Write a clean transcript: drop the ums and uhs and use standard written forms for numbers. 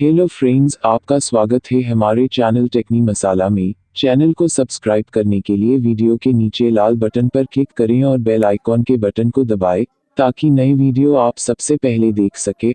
Hello friends, आपका स्वागत है हमारे चैनल टेक्नी मसाला में। चैनल को सब्सक्राइब करने के लिए वीडियो के नीचे लाल बटन पर क्लिक करें और बेल आइकॉन के बटन को दबाएं ताकि नए वीडियो आप सबसे पहले देख सके।